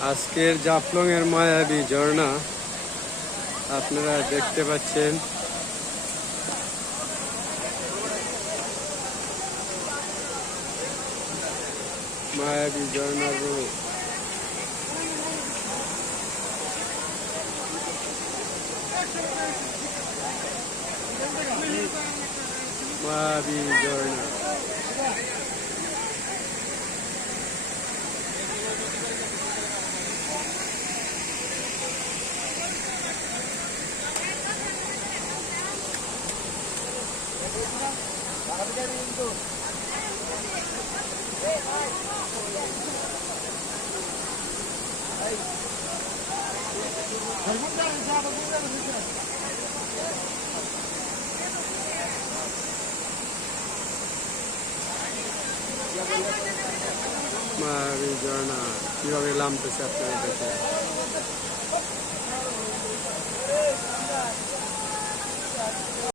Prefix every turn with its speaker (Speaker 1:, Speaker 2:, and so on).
Speaker 1: আজকের জাফলং এর মায়াবী ঝর্ণা। আপনারা দেখতে পাচ্ছেন। মায়াবী ঝর্ণার মায়াবী ঝর্ণা। মায়াবী ঝর্ণা কিভাবে নামতেছে আপনারা দেখেন